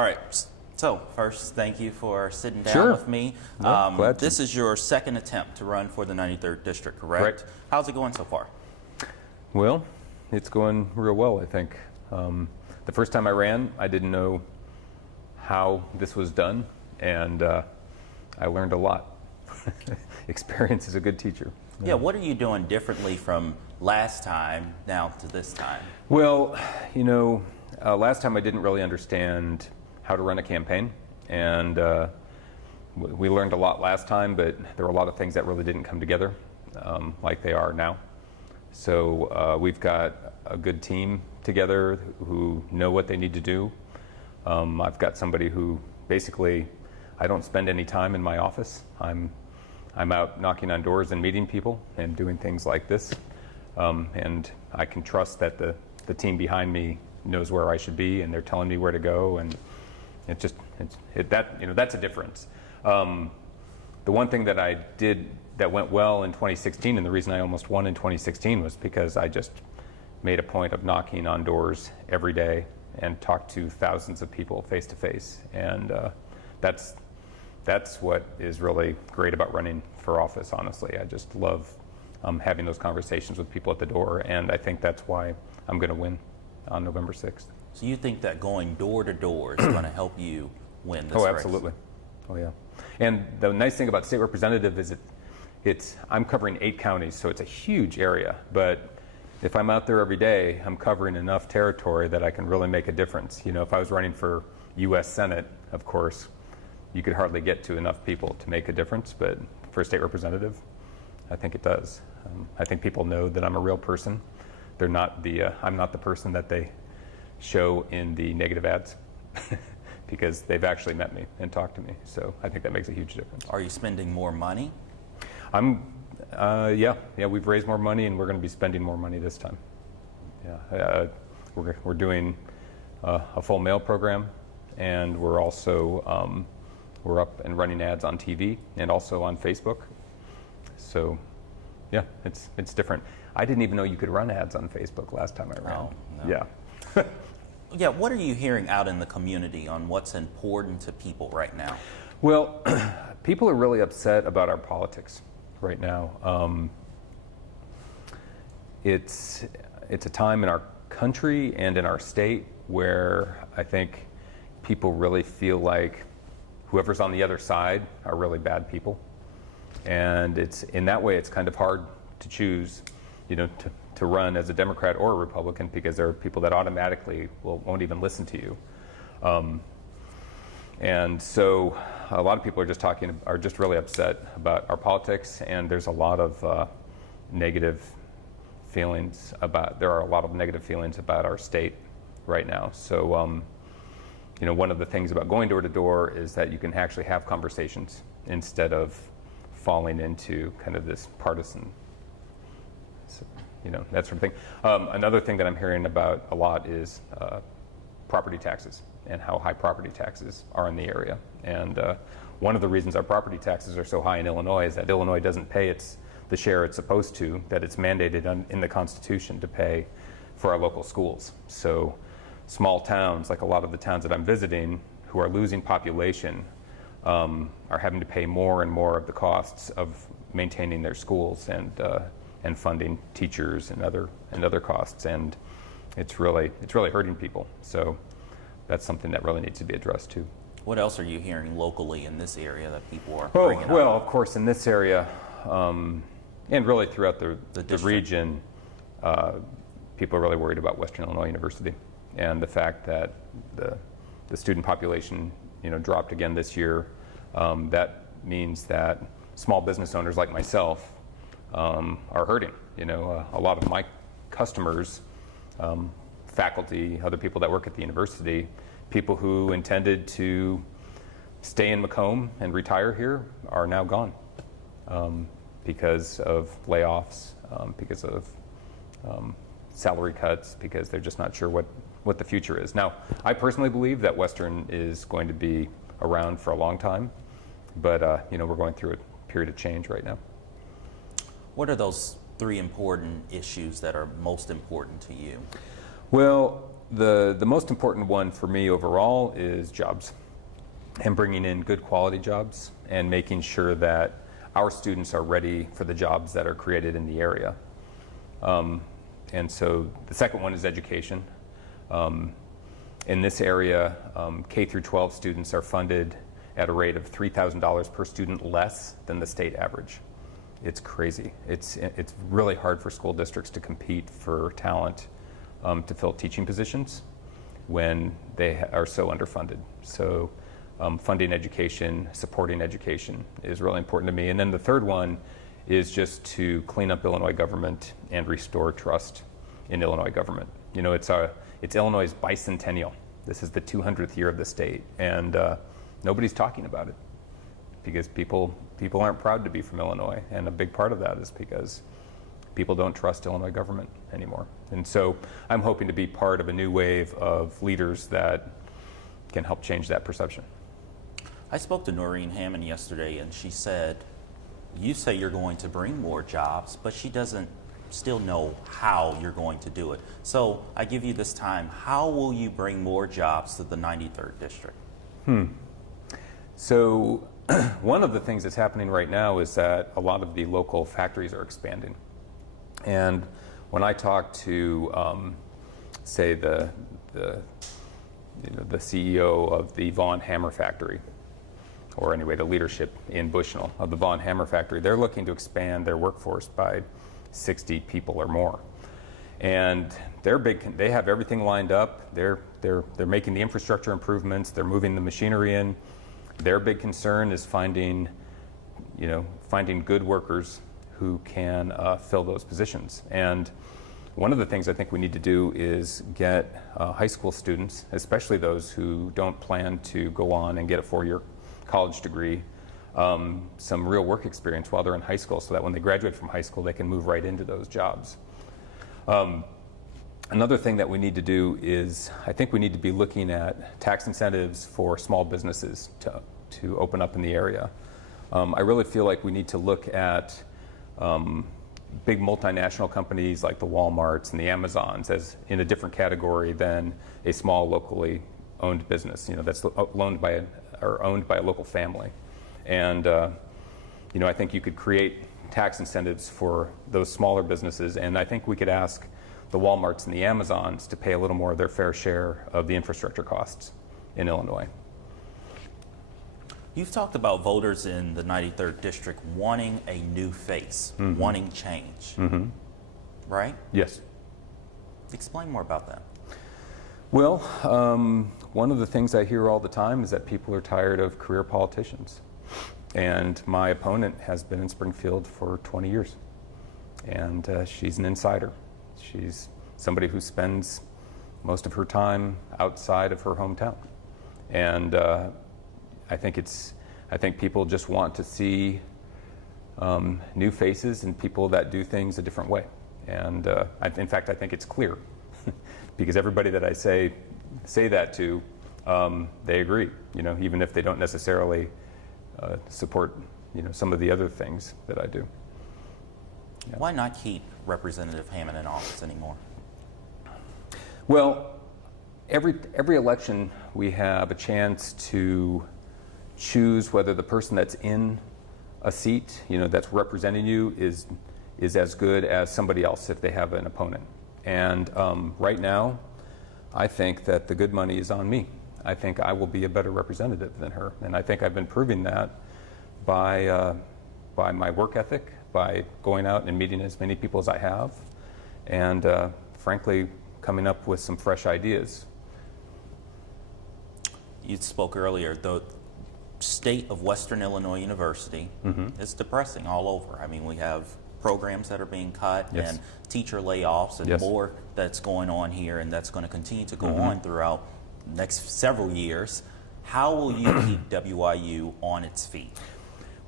All right. So first, thank you for sitting down Sure. with me. Yeah, glad to. This is your second attempt to run for the 93rd District, correct? Correct. How's it going so far? Well, it's going real well, I think. The first time I ran, I didn't know how this was done, and I learned a lot. Experience is a good teacher. Yeah, what are you doing differently from last time now to this time? Well, last time I didn't really understand how to run a campaign, and we learned a lot last time, but there were a lot of things that really didn't come together like they are now. So we've got a good team together who know what they need to do. I've got somebody who basically, I don't spend any time in my office. I'm out knocking on doors and meeting people and doing things like this. And I can trust that the team behind me knows where I should be, and they're telling me where to go, and that's a difference. The one thing that I did that went well in 2016, and the reason I almost won in 2016 was because I just made a point of knocking on doors every day and talked to thousands of people face to face, and that's what is really great about running for office. Honestly, I just love having those conversations with people at the door, and I think that's why I'm going to win on November 6th. So you think that going door to door is going to help you win this race? Oh, absolutely. Oh, yeah. And the nice thing about state representative is I'm covering 8 counties, so it's a huge area. But if I'm out there every day, I'm covering enough territory that I can really make a difference. If I was running for U.S. Senate, of course, you could hardly get to enough people to make a difference. But for state representative, I think it does. I think people know that I'm a real person. I'm not the person that they show in the negative ads because they've actually met me and talked to me. So I think that makes a huge difference. Are you spending more money? Yeah, we've raised more money, and we're going to be spending more money this time. Yeah, we're doing a full mail program, and we're also we're up and running ads on TV and also on Facebook. So, yeah, it's different. I didn't even know you could run ads on Facebook last time I ran. Oh, no. Yeah. Yeah, what are you hearing out in the community on what's important to people right now? Well, people are really upset about our politics right now. It's a time in our country and in our state where I think people really feel like whoever's on the other side are really bad people. And it's in that way, it's kind of hard to choose, to run as a Democrat or a Republican, because there are people that automatically won't even listen to you. And so a lot of people are just really upset about our politics, and there's a lot of negative feelings about our state right now. So, one of the things about going door to door is that you can actually have conversations instead of falling into kind of this partisan, that sort of thing. Another thing that I'm hearing about a lot is property taxes and how high property taxes are in the area. And one of the reasons our property taxes are so high in Illinois is that Illinois doesn't pay the share it's supposed to, that it's mandated in the Constitution to pay for our local schools. So small towns, like a lot of the towns that I'm visiting, who are losing population, are having to pay more and more of the costs of maintaining their schools and funding teachers and other costs, and it's really hurting people. So that's something that really needs to be addressed too. What else are you hearing locally in this area that people are Oh, bringing well, up? of course, in this area, and really throughout the region, people are really worried about Western Illinois University and the fact that the student population, dropped again this year. That means that small business owners like myself are hurting. A lot of my customers, faculty, other people that work at the university, people who intended to stay in Macomb and retire here are now gone because of layoffs, because of salary cuts, because they're just not sure what the future is. Now, I personally believe that Western is going to be around for a long time, but we're going through a period of change right now. What are those 3 important issues that are most important to you? Well, the most important one for me overall is jobs, and bringing in good quality jobs and making sure that our students are ready for the jobs that are created in the area. And so the second one is education. In this area, K through 12 students are funded at a rate of $3,000 per student less than the state average. It's crazy. It's really hard for school districts to compete for talent to fill teaching positions when they are so underfunded. So funding education, supporting education is really important to me. And then the third one is just to clean up Illinois government and restore trust in Illinois government. You know, it's Illinois' bicentennial. This is the 200th year of the state, and nobody's talking about it because people aren't proud to be from Illinois, and a big part of that is because people don't trust Illinois government anymore. And so I'm hoping to be part of a new wave of leaders that can help change that perception. I spoke to Noreen Hammond yesterday, and she said, you say you're going to bring more jobs, but she doesn't still know how you're going to do it. So I give you this time. How will you bring more jobs to the 93rd District? So one of the things that's happening right now is that a lot of the local factories are expanding. And when I talk to, say, the CEO of the Vaughn Hammer Factory, or anyway, the leadership in Bushnell of the Vaughn Hammer Factory, they're looking to expand their workforce by 60 people or more. And they have everything lined up. They're making the infrastructure improvements. They're moving the machinery in. Their big concern is finding good workers who can fill those positions. And one of the things I think we need to do is get high school students, especially those who don't plan to go on and get a 4-year college degree, some real work experience while they're in high school, so that when they graduate from high school, they can move right into those jobs. Another thing that we need to do is, I think we need to be looking at tax incentives for small businesses to open up in the area. I really feel like we need to look at big multinational companies like the Walmarts and the Amazons as in a different category than a small locally owned business, that's owned by a local family. And I think you could create tax incentives for those smaller businesses, and I think we could ask the Walmarts and the Amazons to pay a little more of their fair share of the infrastructure costs in Illinois. You've talked about voters in the 93rd District wanting a new face, wanting change, right? Yes. Explain more about that. Well, one of the things I hear all the time is that people are tired of career politicians. And my opponent has been in Springfield for 20 years. And she's an insider. She's somebody who spends most of her time outside of her hometown. And I think people just want to see new faces and people that do things a different way. And in fact, I think it's clear because everybody that I say that to, they agree. Even if they don't necessarily support, some of the other things that I do. Yeah. Why not keep Representative Hammond in office anymore? Well, every election we have a chance to choose whether the person that's in a seat, that's representing you is as good as somebody else if they have an opponent. And right now, I think that the good money is on me. I think I will be a better representative than her, and I think I've been proving that by my work ethic, by going out and meeting as many people as I have, and frankly, coming up with some fresh ideas. You spoke earlier, the state of Western Illinois University is depressing all over. I mean, we have programs that are being cut Yes. and teacher layoffs and Yes. more that's going on here, and that's going to continue to go on throughout the next several years. How will you keep WIU on its feet?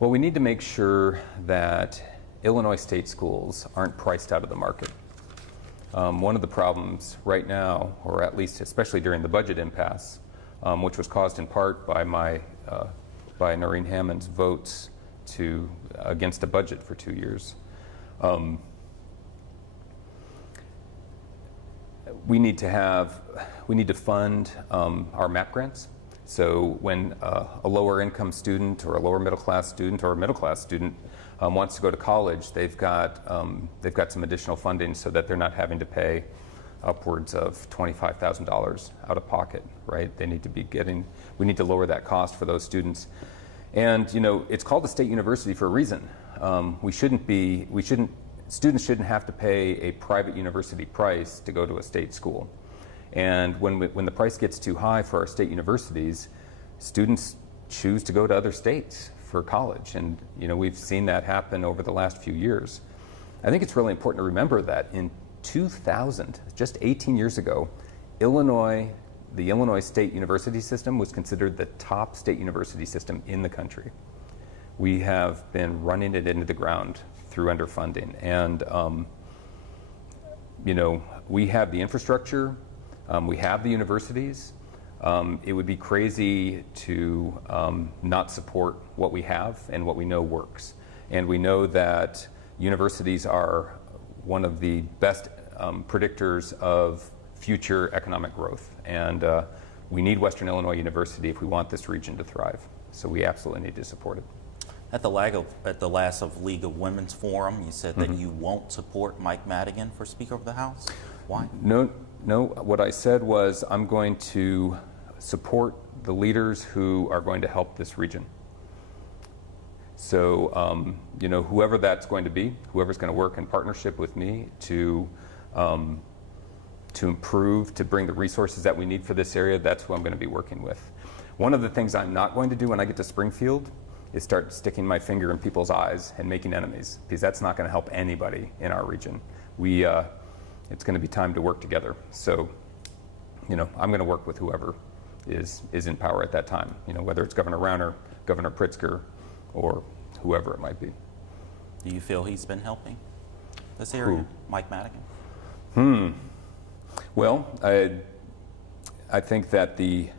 Well, we need to make sure that Illinois state schools aren't priced out of the market. One of the problems right now, or at least especially during the budget impasse, which was caused in part by by Noreen Hammond's votes against a budget for 2 years. we need to fund our MAP grants. So when a lower income student or a lower middle class student or a middle class student wants to go to college, they've got some additional funding so that they're not having to pay upwards of $25,000 out of pocket, right? We need to lower that cost for those students. And it's called a state university for a reason. Students shouldn't have to pay a private university price to go to a state school. And when the price gets too high for our state universities, students choose to go to other states for college. And we've seen that happen over the last few years. I think it's really important to remember that in 2000, just 18 years ago, the Illinois State University system was considered the top state university system in the country. We have been running it into the ground through underfunding. And, we have the infrastructure, we have the universities. It would be crazy to not support what we have and what we know works. And we know that universities are one of the best predictors of future economic growth. And we need Western Illinois University if we want this region to thrive. So we absolutely need to support it. At the last of League of Women's Forum, you said that you won't support Mike Madigan for Speaker of the House. Why? No. What I said was I'm going to support the leaders who are going to help this region. So, whoever that's going to be, whoever's going to work in partnership with me to improve, to bring the resources that we need for this area, that's who I'm going to be working with. One of the things I'm not going to do when I get to Springfield is start sticking my finger in people's eyes and making enemies, because that's not going to help anybody in our region. It's going to be time to work together. So, I'm going to work with whoever is in power at that time, whether it's Governor Rauner, Governor Pritzker, or whoever it might be. Do you feel he's been helping this area, Who? Mike Madigan? Well, I think that the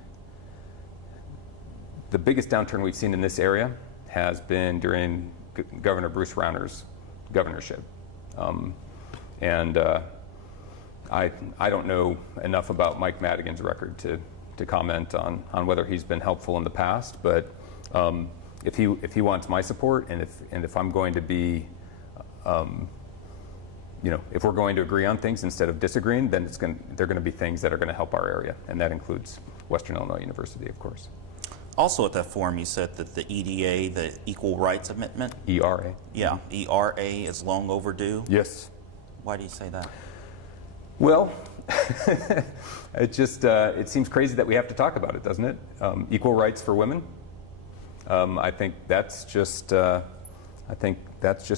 biggest downturn we've seen in this area has been during Governor Bruce Rauner's governorship. I don't know enough about Mike Madigan's record to comment on whether he's been helpful in the past, but if he wants my support, and if I'm going to be, if we're going to agree on things instead of disagreeing, then they're going to be things that are going to help our area, and that includes Western Illinois University, of course. Also at that forum, you said that the EDA, the Equal Rights Amendment. ERA. Yeah, ERA is long overdue. Yes. Why do you say that? Well, it seems crazy that we have to talk about it, doesn't it? Equal rights for women. I think that's just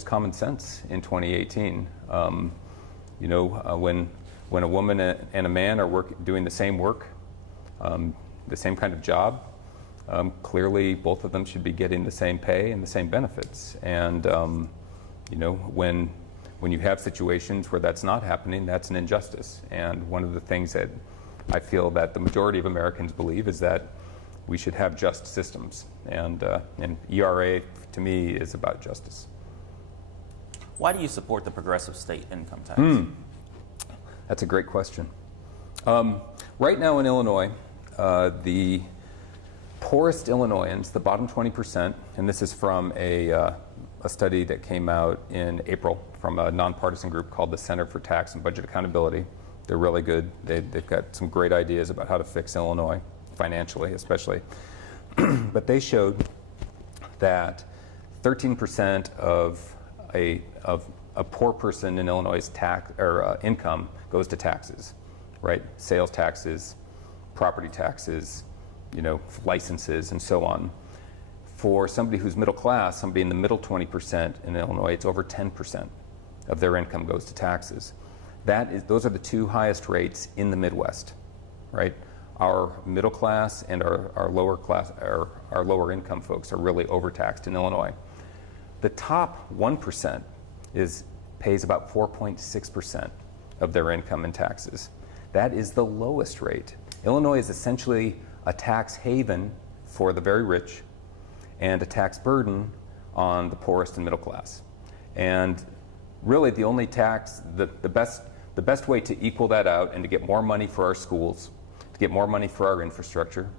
common sense in 2018. When a woman and a man are doing the same work, the same kind of job, clearly both of them should be getting the same pay and the same benefits. And when you have situations where that's not happening, that's an injustice. And one of the things that I feel that the majority of Americans believe is that we should have just systems. And ERA, to me, is about justice. Why do you support the progressive state income tax? That's a great question. Right now in Illinois, the poorest Illinoisans, the bottom 20%, and this is from a study that came out in April from a nonpartisan group called the Center for Tax and Budget Accountability. They're really good. They've got some great ideas about how to fix Illinois, financially especially. But they showed that 13% of a poor person in Illinois' income goes to taxes, right? Sales taxes, property taxes, licenses, and so on. For somebody who's middle class, somebody in the middle 20% in Illinois, it's over 10% of their income goes to taxes. Those are the two highest rates in the Midwest, right? Our middle class and our lower class, our lower income folks are really overtaxed in Illinois. The top 1% pays about 4.6% of their income in taxes. That is the lowest rate. Illinois is essentially a tax haven for the very rich and a tax burden on the poorest and middle class. And really the only tax, the the best way to equal that out and to get more money for our schools, to get more money for our infrastructure,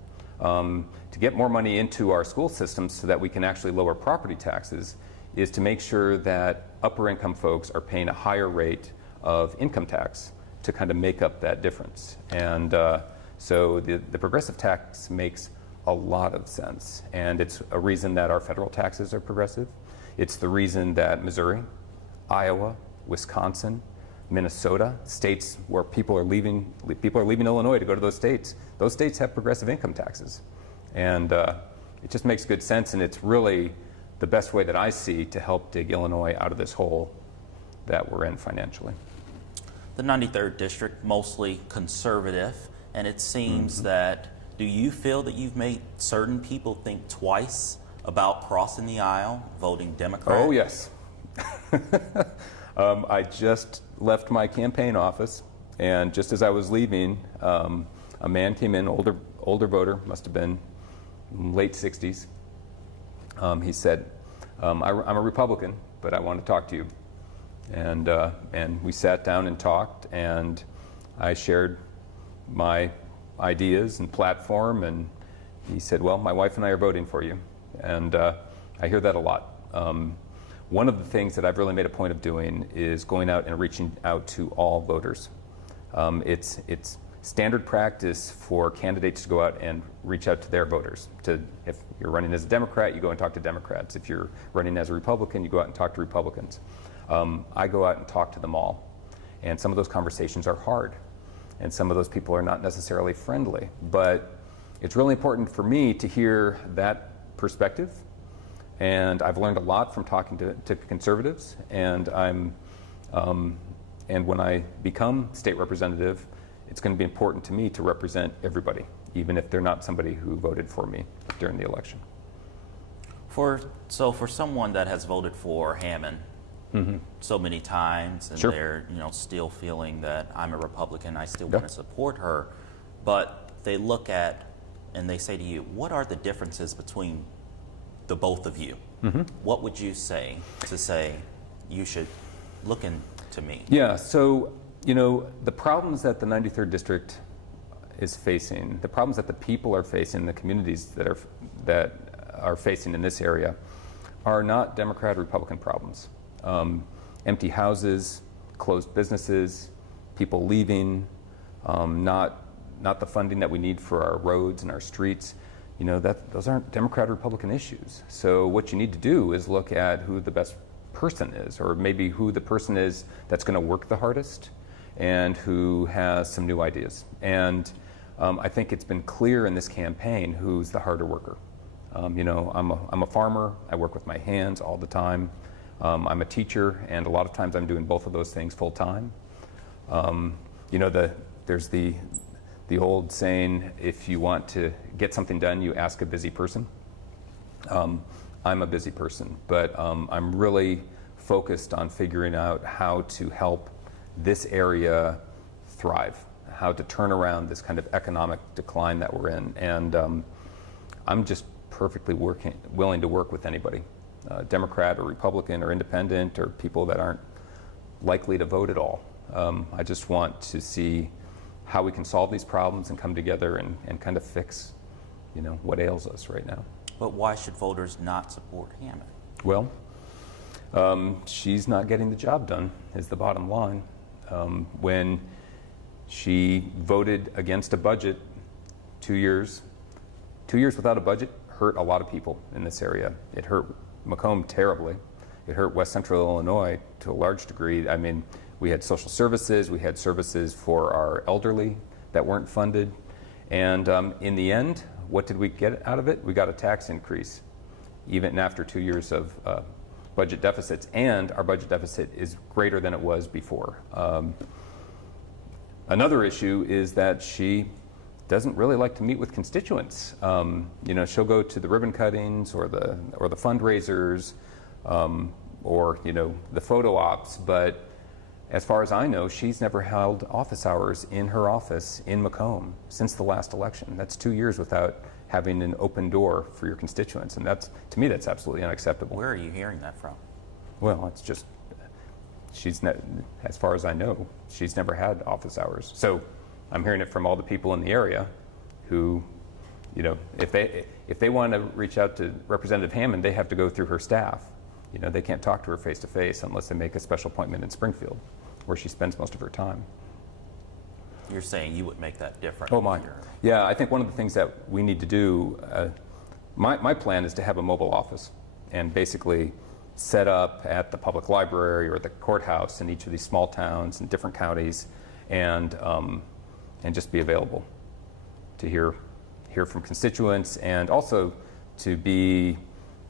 to get more money into our school systems so that we can actually lower property taxes is to make sure that upper income folks are paying a higher rate of income tax to kind of make up that difference. And so the progressive tax makes a lot of sense. And it's a reason that our federal taxes are progressive. It's the reason that Missouri, Iowa, Wisconsin, Minnesota, states where people are leaving Illinois to go to those states have progressive income taxes. And it just makes good sense, and it's really the best way that I see to help dig Illinois out of this hole that we're in financially. The 93rd District, mostly conservative, and it seems that, do you feel that you've made certain people think twice about crossing the aisle, voting Democrat? Oh, yes. I just left my campaign office, and just as I was leaving, a man came in, older voter, must have been late 60s. He said, I'm a Republican, but I want to talk to you. And we sat down and talked, and I shared my ideas and platform, and he said, well, my wife and I are voting for you. And I hear that a lot. One of the things that I've really made a point of doing is going out and reaching out to all voters. It's standard practice for candidates to go out and reach out to their voters. If you're running as a Democrat, you go and talk to Democrats. If you're running as a Republican, you go out and talk to Republicans. I go out and talk to them all. And some of those conversations are hard. And some of those people are not necessarily friendly. But it's really important for me to hear that perspective. And I've learned a lot from talking to conservatives. And and when I become state representative, it's going to be important to me to represent everybody, even if they're not somebody who voted for me during the election. So for someone that has voted for Hammond so many times, and Sure. they're still feeling that I'm a Republican, I still want to support her, but they look at and they say to you, what are the differences between the both of you? What would you say to say you should look into me? Yeah, so the problems that the 93rd District is facing, the problems that the people are facing, the communities that are facing in this area, are not Democrat or Republican problems. Empty houses, closed businesses, people leaving, not the funding that we need for our roads and our streets. Those aren't Democrat or Republican issues. So what you need to do is look at who the best person is, or maybe who the person is that's going to work the hardest and who has some new ideas. And I think it's been clear in this campaign who's the harder worker. I'm a farmer. I work with my hands all the time. I'm a teacher, and a lot of times I'm doing both of those things full time. There's the old saying, if you want to get something done, you ask a busy person. I'm a busy person, but I'm really focused on figuring out how to help this area thrive, how to turn around this kind of economic decline that we're in. And I'm just perfectly willing to work with anybody, Democrat or Republican or independent or people that aren't likely to vote at all. I just want to see how we can solve these problems and come together and kind of fix, what ails us right now. But why should voters not support Hammond? Well, she's not getting the job done, is the bottom line. When she voted against a budget 2 years without a budget hurt a lot of people in this area. It hurt Macomb terribly. It hurt West Central Illinois to a large degree. I mean, we had social services, we had services for our elderly that weren't funded. And in the end, what did we get out of it? We got a tax increase, even after 2 years of budget deficits, and our budget deficit is greater than it was before. Another issue is that she doesn't really like to meet with constituents. She'll go to the ribbon cuttings or the fundraisers or the photo ops, but as far as I know, she's never held office hours in her office in Macomb since the last election. That's 2 years without having an open door for your constituents, and to me, that's absolutely unacceptable. Where are you hearing that from? Well, it's just, as far as I know, she's never had office hours. So I'm hearing it from all the people in the area who, if they want to reach out to Representative Hammond, they have to go through her staff. They can't talk to her face to face unless they make a special appointment in Springfield, where she spends most of her time. You're saying you would make that different? Oh my. Yeah, I think one of the things that we need to do, my plan is to have a mobile office and basically set up at the public library or the courthouse in each of these small towns and different counties, and just be available to hear from constituents, and also to be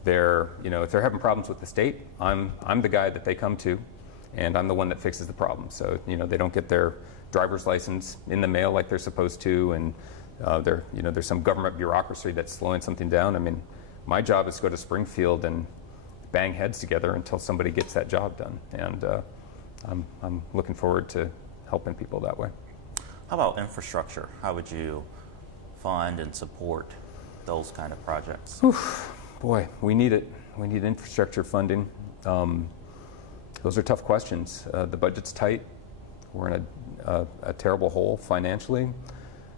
there. If they're having problems with the state, I'm the guy that they come to, and I'm the one that fixes the problem. So they don't get their driver's license in the mail like they're supposed to, and there's some government bureaucracy that's slowing something down. I mean, my job is to go to Springfield and bang heads together until somebody gets that job done, and I'm looking forward to helping people that way. How about infrastructure? How would you fund and support those kind of projects? Oof, boy, we need it. We need infrastructure funding. Those are tough questions. The budget's tight. We're in a terrible hole financially.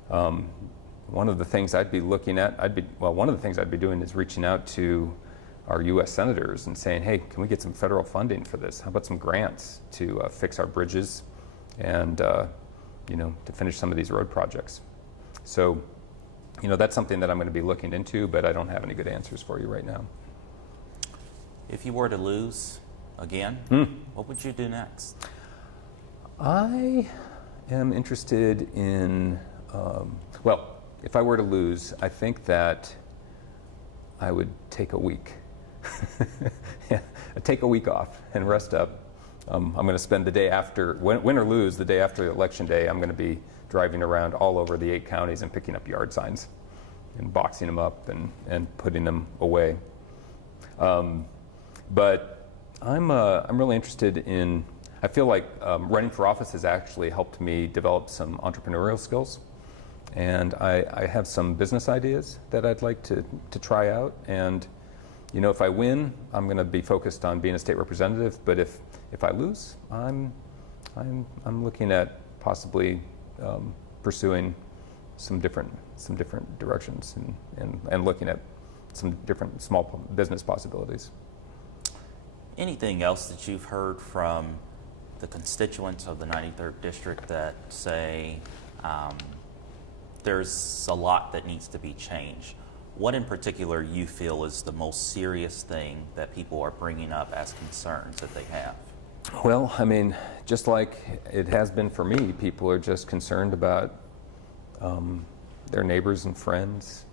One of the things I'd be looking at, one of the things I'd be doing is reaching out to our U.S. senators and saying, hey, can we get some federal funding for this? How about some grants to fix our bridges and to finish some of these road projects? So, that's something that I'm going to be looking into, but I don't have any good answers for you right now. If you were to lose again, what would you do next? I am interested in, if I were to lose, I think that I would take a week. Take a week off and rest up. I'm going to spend the day after, win or lose, the day after Election Day, I'm going to be driving around all over the 8 counties and picking up yard signs and boxing them up and putting them away. But I'm really interested in, I feel like running for office has actually helped me develop some entrepreneurial skills. And I have some business ideas that I'd like to try out. And if I win, I'm going to be focused on being a state representative. But if I lose, I'm looking at possibly pursuing some different directions and looking at some different small business possibilities. Anything else that you've heard from the constituents of the 93rd District that say there's a lot that needs to be changed? What in particular you feel is the most serious thing that people are bringing up as concerns that they have? Well, I mean, just like it has been for me, people are just concerned about their neighbors and friends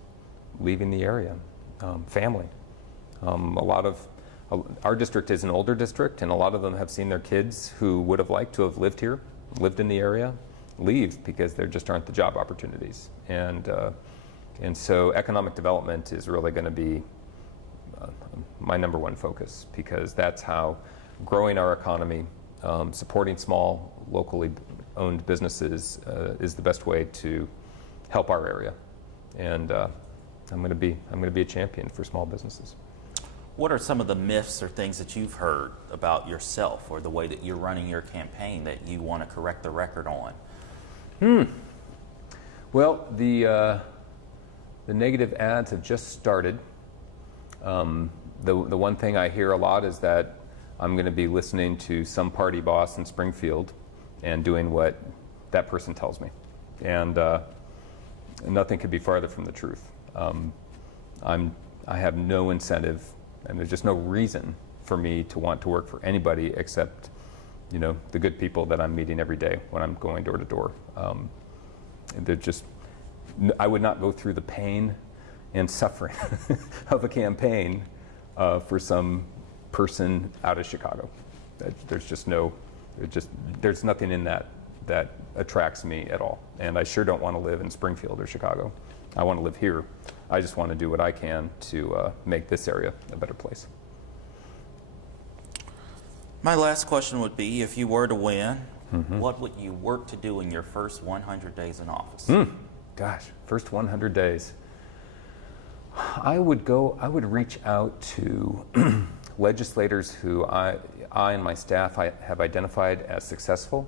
leaving the area, family. Our district is an older district, and a lot of them have seen their kids who would have liked to have lived here, lived in the area, leave because there just aren't the job opportunities. And so economic development is really going to be my number one focus, because that's how growing our economy, supporting small, locally owned businesses is the best way to help our area. And I'm going to be a champion for small businesses. What are some of the myths or things that you've heard about yourself or the way that you're running your campaign that you want to correct the record on? Well, the negative ads have just started. The one thing I hear a lot is that I'm going to be listening to some party boss in Springfield and doing what that person tells me. And nothing could be farther from the truth. I have no incentive, and there's just no reason for me to want to work for anybody except, the good people that I'm meeting every day when I'm going door to door. I would not go through the pain and suffering of a campaign for some person out of Chicago. There's nothing in that attracts me at all. And I sure don't want to live in Springfield or Chicago. I want to live here. I just want to do what I can to make this area a better place. My last question would be, if you were to win, what would you work to do in your first 100 days in office? Gosh, first 100 days. I would reach out to legislators who I and my staff have identified as successful,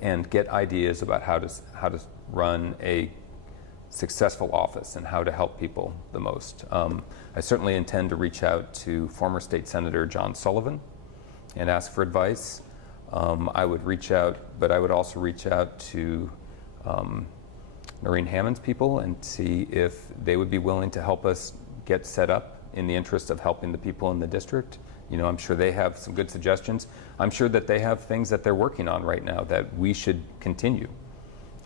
and get ideas about how to run a successful office and how to help people the most. I certainly intend to reach out to former State Senator John Sullivan and ask for advice. I would reach out, but I would also reach out to Noreen Hammond's people and see if they would be willing to help us get set up in the interest of helping the people in the district. You know, I'm sure they have some good suggestions. I'm sure that they have things that they're working on right now that we should continue.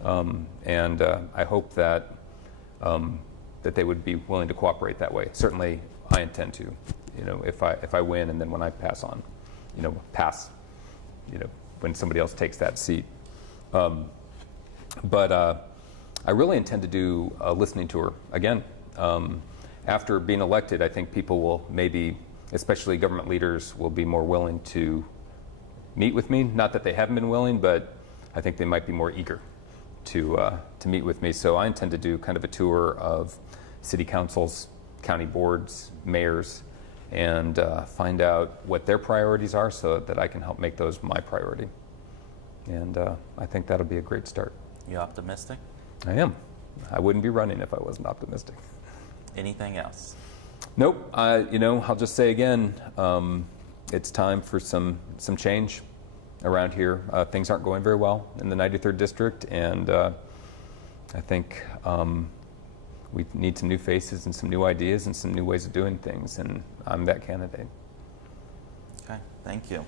And I hope that that they would be willing to cooperate that way. Certainly, I intend to. You know, if I win, and then when I pass on, when somebody else takes that seat. But I really intend to do a listening tour again. After being elected, I think people will maybe, especially government leaders, will be more willing to meet with me. Not that they haven't been willing, but I think they might be more eager to meet with me. So I intend to do kind of a tour of city councils, county boards, mayors, and find out what their priorities are so that I can help make those my priority. And I think that'll be a great start. You optimistic? I am. I wouldn't be running if I wasn't optimistic. Anything else? Nope. I'll just say again, it's time for some change around here. Things aren't going very well in the 93rd District, and I think we need some new faces and some new ideas and some new ways of doing things, and I'm that candidate. Okay, thank you.